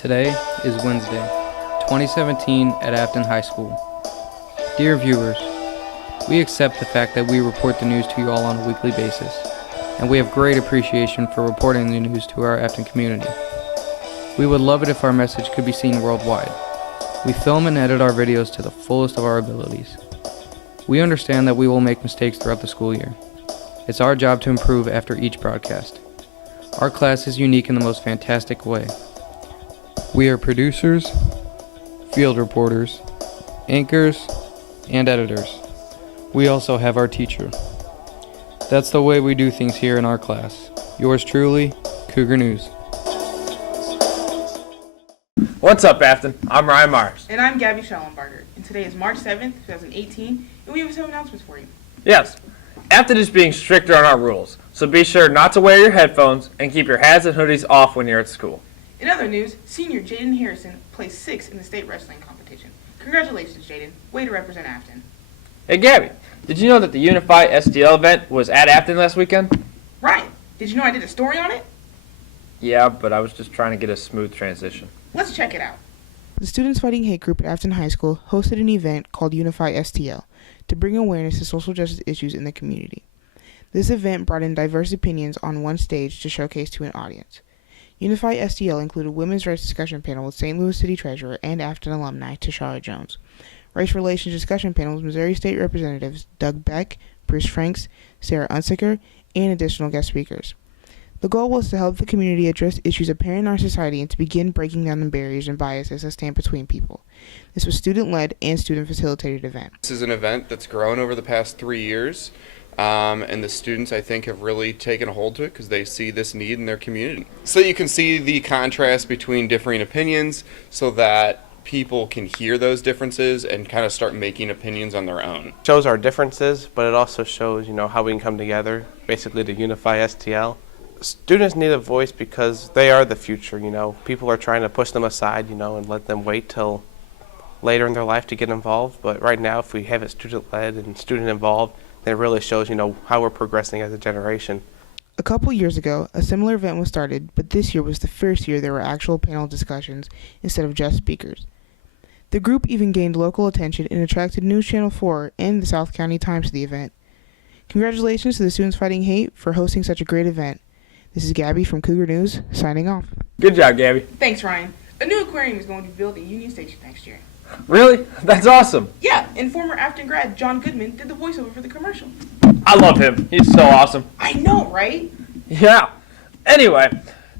Today is Wednesday, 2017 at Affton High School. Dear viewers, we accept the fact that we report the news to you all on a weekly basis, and we have great appreciation for reporting the news to our Affton community. We would love it if our message could be seen worldwide. We film and edit our videos to the fullest of our abilities. We understand that we will make mistakes throughout the school year. It's our job to improve after each broadcast. Our class is unique in the most fantastic way. We are producers, field reporters, anchors, and editors. We also have our teacher. That's the way we do things here in our class. Yours truly, Cougar News. What's up, Affton? I'm Ryan Myers. And I'm Gabby Schellenbarger. And today is March 7th, 2018, and we have some announcements for you. Yes, Affton is being stricter on our rules, so be sure not to wear your headphones and keep your hats and hoodies off when you're at school. In other news, senior Jaden Harrison placed 6th in the state wrestling competition. Congratulations, Jaden. Way to represent Affton. Hey, Gabby, did you know that the Unify STL event was at Affton last weekend? Ryan, did you know I did a story on it? Yeah, but I was just trying to get a smooth transition. Let's check it out. The Students Fighting Hate group at Affton High School hosted an event called Unify STL to bring awareness to social justice issues in the community. This event brought in diverse opinions on one stage to showcase to an audience. Unify STL included a women's rights discussion panel with St. Louis City Treasurer and Affton alumni Tashara Jones, race relations discussion panel with Missouri State Representatives Doug Beck, Bruce Franks, Sarah Unsicker, and additional guest speakers. The goal was to help the community address issues apparent in our society and to begin breaking down the barriers and biases that stand between people. This was student-led and student-facilitated event. This is an event that's grown over the past 3 years, and the students, I think, have really taken a hold to it because they see this need in their community. So you can see the contrast between differing opinions so that people can hear those differences and kind of start making opinions on their own. It shows our differences, but it also shows, how we can come together, basically to unify STL. Students need a voice because they are the future, People are trying to push them aside, and let them wait till later in their life to get involved. But right now, if we have it student-led and student-involved, then it really shows, how we're progressing as a generation. A couple years ago, a similar event was started, but this year was the first year there were actual panel discussions instead of just speakers. The group even gained local attention and attracted News Channel 4 and the South County Times to the event. Congratulations to the Students Fighting Hate for hosting such a great event. This is Gabby from Cougar News, signing off. Good job, Gabby. Thanks, Ryan. A new aquarium is going to be built at Union Station next year. Really? That's awesome. Yeah, and former Affton grad John Goodman did the voiceover for the commercial. I love him. He's so awesome. I know, right? Yeah. Anyway,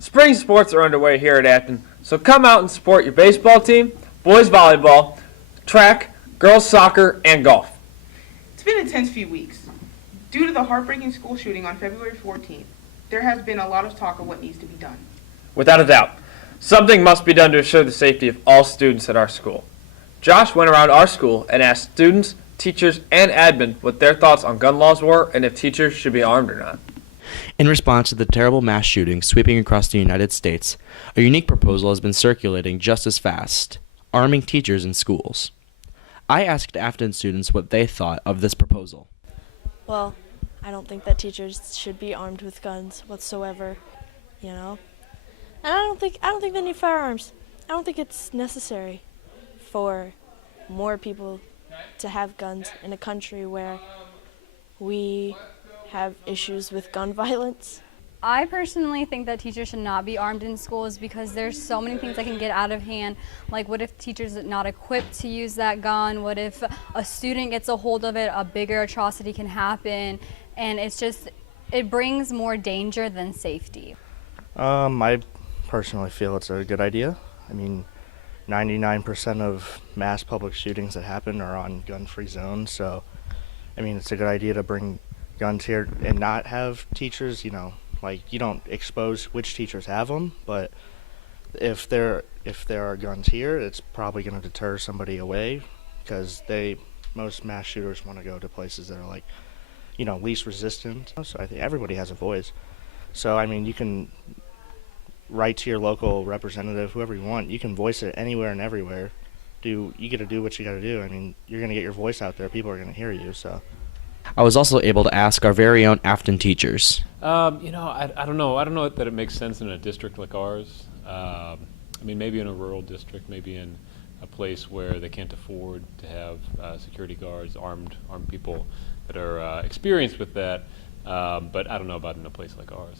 spring sports are underway here at Affton, so come out and support your baseball team, boys volleyball, track, girls soccer, and golf. It's been a tense few weeks. Due to the heartbreaking school shooting on February 14th, there has been a lot of talk of what needs to be done. Without a doubt, something must be done to ensure the safety of all students at our school. Josh went around our school and asked students, teachers, and admin what their thoughts on gun laws were and if teachers should be armed or not. In response to the terrible mass shootings sweeping across the United States, a unique proposal has been circulating just as fast: arming teachers in schools. I asked Affton students what they thought of this proposal. Well, I don't think that teachers should be armed with guns whatsoever, And I don't think they need firearms. I don't think it's necessary for more people to have guns in a country where we have issues with gun violence. I personally think that teachers should not be armed in schools because there's so many things that can get out of hand. Like, what if teachers are not equipped to use that gun? What if a student gets a hold of it? A bigger atrocity can happen. And it brings more danger than safety. I personally feel it's a good idea. 99% of mass public shootings that happen are on gun-free zones. So, it's a good idea to bring guns here and not have teachers, you don't expose which teachers have them, but if there are guns here, it's probably going to deter somebody away because most mass shooters want to go to places that are least resistant. So I think everybody has a voice. So, you can write to your local representative, whoever you want. You can voice it anywhere and everywhere. You get to do what you got to do. You're going to get your voice out there. People are going to hear you, so. I was also able to ask our very own Affton teachers. I don't know. I don't know that it makes sense in a district like ours. I mean, maybe in a rural district, maybe in a place where they can't afford to have security guards, armed people that are experienced with that. But I don't know about in a place like ours.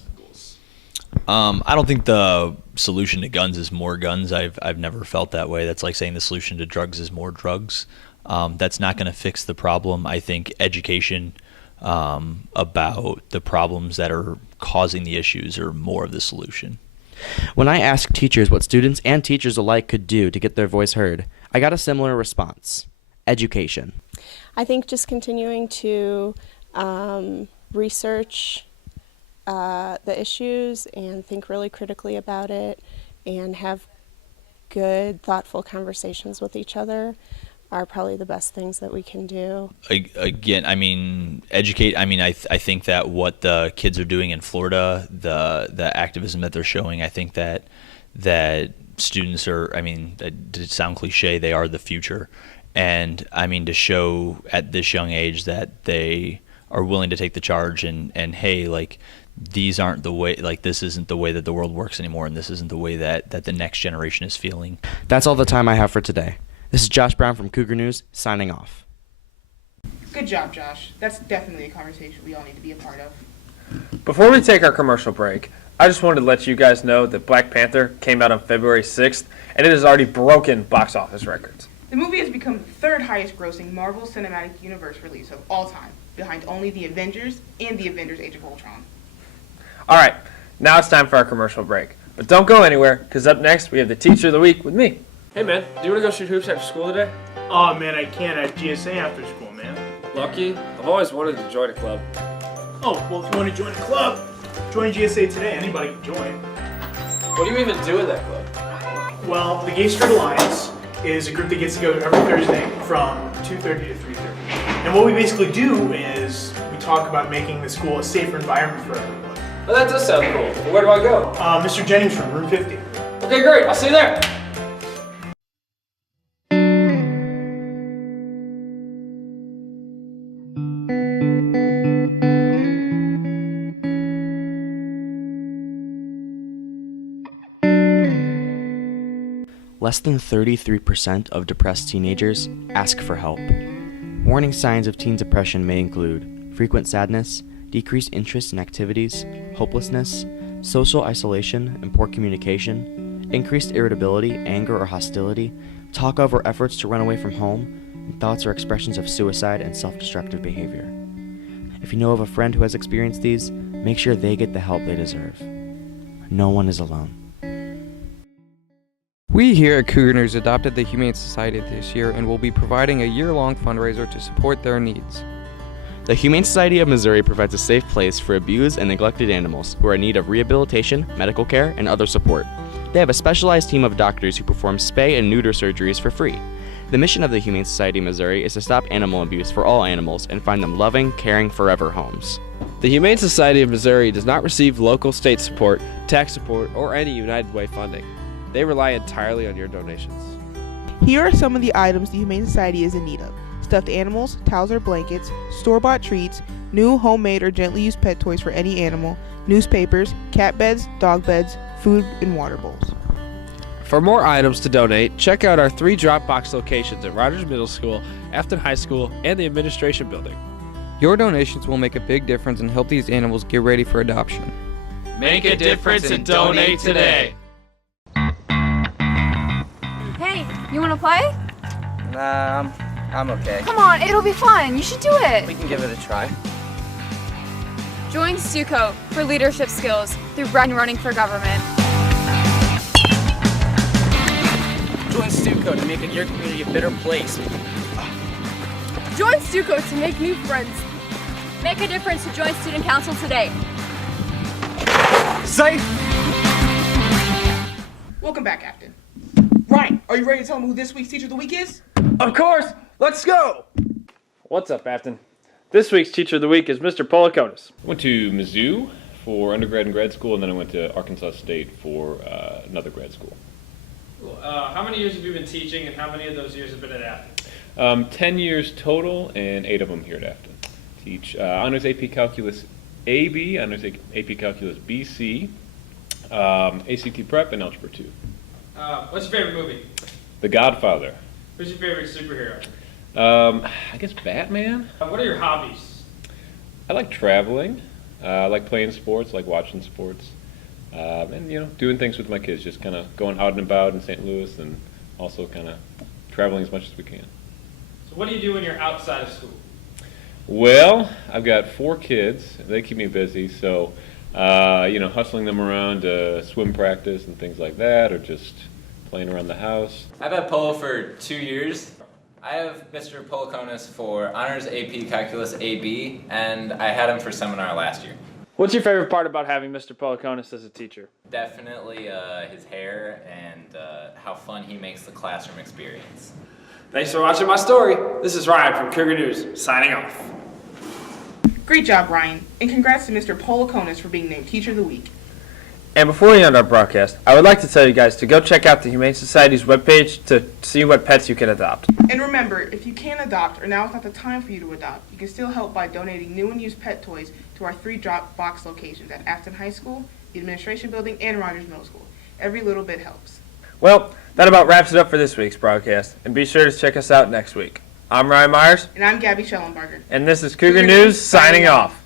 I don't think the solution to guns is more guns. I've never felt that way. That's like saying the solution to drugs is more drugs. That's not going to fix the problem. I think education about the problems that are causing the issues are more of the solution. When I asked teachers what students and teachers alike could do to get their voice heard, I got a similar response: education. I think just continuing to research the issues and think really critically about it and have good, thoughtful conversations with each other are probably the best things that we can do. Again, I mean, educate. I mean, I think that what the kids are doing in Florida, the activism that they're showing, I think that students are. I mean, to sound cliche, they are the future, and I mean to show at this young age that they are willing to take the charge and hey, like, these aren't the way. Like, this isn't the way that the world works anymore, and this isn't the way that the next generation is feeling. That's all the time I have for today. This is Josh Brown from Cougar News, signing off. Good job, Josh. That's definitely a conversation we all need to be a part of. Before we take our commercial break, I just wanted to let you guys know that Black Panther came out on February 6th, and it has already broken box office records. The movie has become the third highest grossing Marvel Cinematic Universe release of all time, behind only The Avengers and The Avengers Age of Ultron. All right, now it's time for our commercial break. But don't go anywhere, because up next we have the Teacher of the Week with me. Hey man, do you want to go shoot hoops after school today? Oh man, I can't at GSA after school, man. Lucky. I've always wanted to join a club. Oh, well, if you want to join a club, join GSA today. Anybody can join. What do you even do in that club? Well, the Gay Straight Alliance is a group that gets together every Thursday from 2:30 to 3:30. And what we basically do is we talk about making the school a safer environment for everyone. Oh, that does sound cool. Well, where do I go? Mr. Jennings from room 50. Okay, great. I'll see you there. Less than 33% of depressed teenagers ask for help. Warning signs of teen depression may include frequent sadness, decreased interest in activities, hopelessness, social isolation and poor communication, increased irritability, anger or hostility, talk of or efforts to run away from home, and thoughts or expressions of suicide and self-destructive behavior. If you know of a friend who has experienced these, make sure they get the help they deserve. No one is alone. We here at Cougar News adopted the Humane Society this year and will be providing a year-long fundraiser to support their needs. The Humane Society of Missouri provides a safe place for abused and neglected animals who are in need of rehabilitation, medical care, and other support. They have a specialized team of doctors who perform spay and neuter surgeries for free. The mission of the Humane Society of Missouri is to stop animal abuse for all animals and find them loving, caring, forever homes. The Humane Society of Missouri does not receive local state support, tax support, or any United Way funding. They rely entirely on your donations. Here are some of the items the Humane Society is in need of: stuffed animals, towels or blankets, store-bought treats, new homemade or gently used pet toys for any animal, newspapers, cat beds, dog beds, food, and water bowls. For more items to donate, check out our 3 drop-box locations at Rogers Middle School, Affton High School, and the Administration Building. Your donations will make a big difference and help these animals get ready for adoption. Make a difference and donate today. Hey, you want to play? Nah, I'm okay. Come on, it'll be fun. You should do it. We can give it a try. Join Stuco for leadership skills through running for government. Join Stuco to make your community a better place. Join Stuco to make new friends. Make a difference to join student council today. Safe! Welcome back, Affton. Ryan, are you ready to tell them who this week's Teacher of the Week is? Of course! Let's go! What's up, Affton? This week's Teacher of the Week is Mr. Policonis. I went to Mizzou for undergrad and grad school, and then I went to Arkansas State for another grad school. How many years have you been teaching, and how many of those years have been at Affton? 10 years total, and 8 of them here at Affton. Teach Honors AP Calculus AB, Honors AP Calculus BC, ACT Prep, and Algebra 2. What's your favorite movie? The Godfather. Who's your favorite superhero? I guess Batman. What are your hobbies? I like traveling. I like playing sports, I like watching sports. And, doing things with my kids, just kind of going out and about in St. Louis and also kind of traveling as much as we can. So what do you do when you're outside of school? Well, I've got 4 kids. They keep me busy, so, hustling them around to swim practice and things like that, or just playing around the house. I've had polo for 2 years. I have Mr. Poloconis for Honors AP Calculus AB, and I had him for seminar last year. What's your favorite part about having Mr. Poloconis as a teacher? Definitely his hair and how fun he makes the classroom experience. Thanks for watching my story. This is Ryan from Cougar News, signing off. Great job, Ryan, and congrats to Mr. Poloconis for being named Teacher of the Week. And before we end our broadcast, I would like to tell you guys to go check out the Humane Society's webpage to see what pets you can adopt. And remember, if you can't adopt or now is not the time for you to adopt, you can still help by donating new and used pet toys to our 3 drop box locations at Affton High School, the Administration Building, and Rogers Middle School. Every little bit helps. Well, that about wraps it up for this week's broadcast, and be sure to check us out next week. I'm Ryan Myers. And I'm Gabby Schellenbarger. And this is Cougar News, signing off.